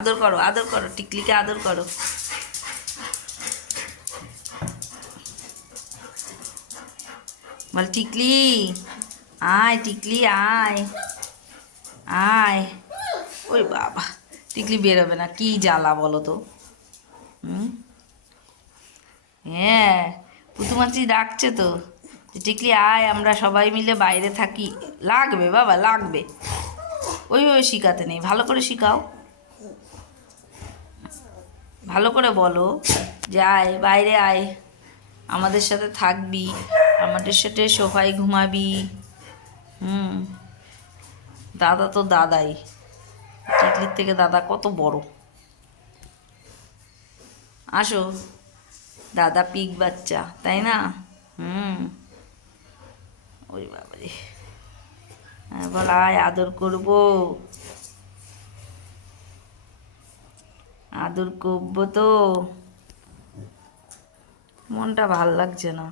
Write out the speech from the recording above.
আদর করো, টিকলিকে আদর করো। বল টিকলি, আয় টিকলি আয়, আয়। ওই বাবা, টিকলি বেরোবে না, কি জ্বালা বলো তো। হুম, হ্যাঁ, পুতুমাছি ডাকছে তো, যে টিকলি আয়, আমরা সবাই মিলে বাইরে থাকি। লাগবে বাবা, লাগবে। ওই ওই শিখাতে নেই, ভালো করে শিখাও, ভালো করে বলো যে আয়, বাইরে আয়, আমাদের সাথে থাকবি, আমাদের সাথে সোফায় ঘুমাবি। হুম, দাদা তো দাদাই, টিকলির থেকে দাদা কত বড়। আসো, দাদা পিক বাচ্চা, তাই না? হুম, ওই বাবারে, হ্যাঁ বল আয়, আদর করবো, আদর করবো তো। মনটা ভাল লাগছে না।